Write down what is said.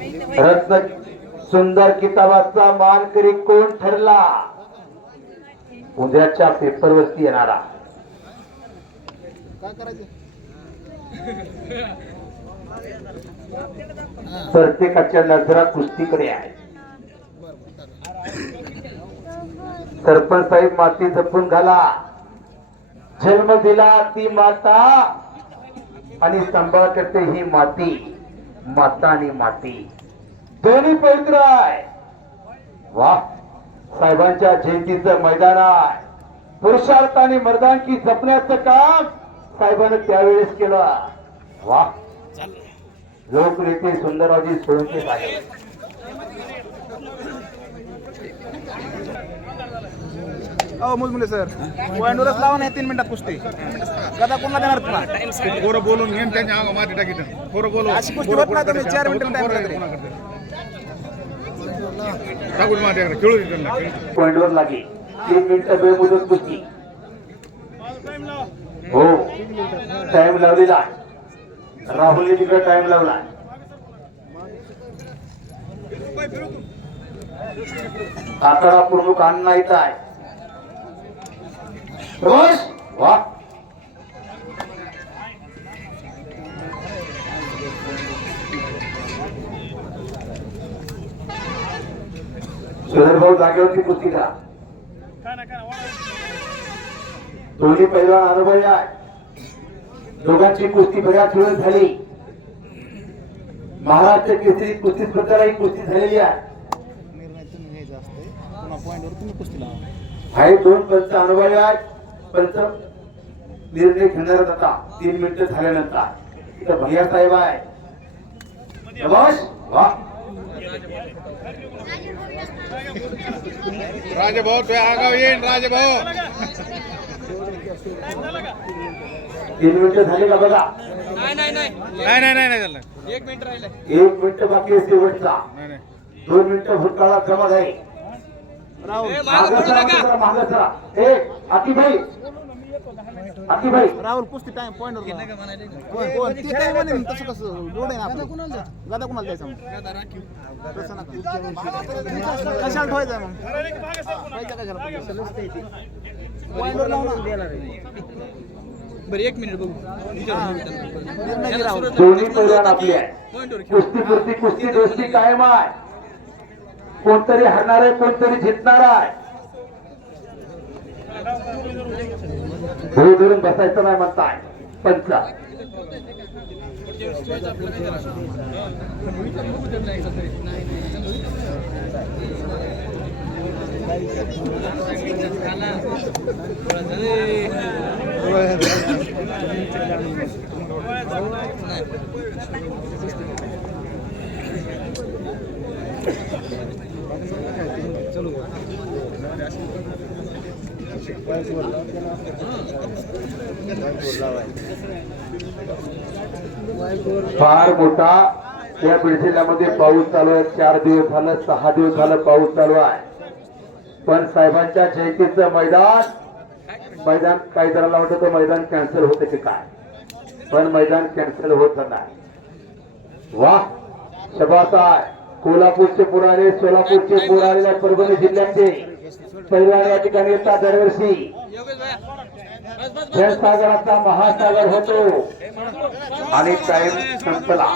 रत्न सुंदर किताबाचा मानकरी कोण ठरला? उद्याच्या पेपरवरती येणारा. प्रत्येकाच्या नजरा कुस्तीकडे आहे. सरपंच साहेब माती जपून घाला. जन्म दिला ती माता आणि सांभाळ करते ही माती. माता आणि माती. दोन्ही पवित्र आहे. वा साहेबांच्या जयंतीचं मैदान आहे. पुरुषार्थ आणि मर्दांकी जपण्याचं काम साहेबांनी त्यावेळेस केलं. वा. लोकनेते सुंदररावजी सोळंके साहेब. अहो मुलमुले सर. पॉईंटवरच लावा नाही तीन मिनिटात कुस्ती. गदा कोणाला देणार तुला पोरं बोलून घेऊन त्यांच्या अंगा माती टाकीत पोरं बोलून अशी कुस्ती होत नाही तुम्ही चार मिनिटं टाइम टाकून माती टाकलं. खेळू दे त्यांना. लागली तीन मिनिटं वेळ मुदत कुस्ती. हो. टाइम लावलेला आहे. राहुलने तिकडे टाइम लावला आकडा प्रमुख अण्णा इथं आहे. प्रभास, वा सुधर भाऊ जागेवरती कुस्ती करा दोन्ही पैलवान अनुभवी आहे दोघांची कुस्ती बऱ्याच वेळ झाली महाराष्ट्र केसरी कुस्ती स्पर्धेला ही कुस्ती झालेली आहे दोन पंच अनुभवी आहेत पंच निर्णय घेणार आता तीन मिनिटं झाल्यानंतर. इथं भैया साहेब आहे. प्रभास, वा. राजभाऊ तुझ्या आगाव येईन राजभाऊ. तीन मिनिटं झाले का बघा? नाही नाही नाही. नाही झालं. एक मिनिट बाकी आहे शेवटचा. नाही नाही. दोन मिनिटं भूतकाळात जमा आहे राहुल मागं सरा, मागं सरा, मागं सरा. ए आतीभाई राहुल कुस्ती टाइम काय म्हणेन तसं कसं गोड आहे ना आपलं. गदा कोणाला द्यायचा मग? कशाला ठेवायचं मग? बरं एक मिनिट बघू. दोन्ही पैलवान आपली आहे. कुस्ती कुस्ती कुस्ती दोस्ती कायम आहे. कोणतरी हरणार आहे कोणतरी जिंकणार आहे. धरून बसायचं नाही म्हणताय पंच फार मोठा या बीड जिल्ह्यामध्ये पाऊस चालू आहे. चार दिवस झालं सहा दिवस झालं पाऊस चालू आहे. पण साहेबांच्या जयंतीचं मैदान मैदान काही जणांना वाटत मैदान कॅन्सल होते की काय? पण मैदान कॅन्सल होत नाही वा शबास आहे कोल्हापूरचे पुराणे सोलापूरचे पुराणे परभणी जिल्ह्याचे. पैलवान या ठिकाणी येतात दरवर्षी सागराचा महासागर होतो आणि टाइम संपला.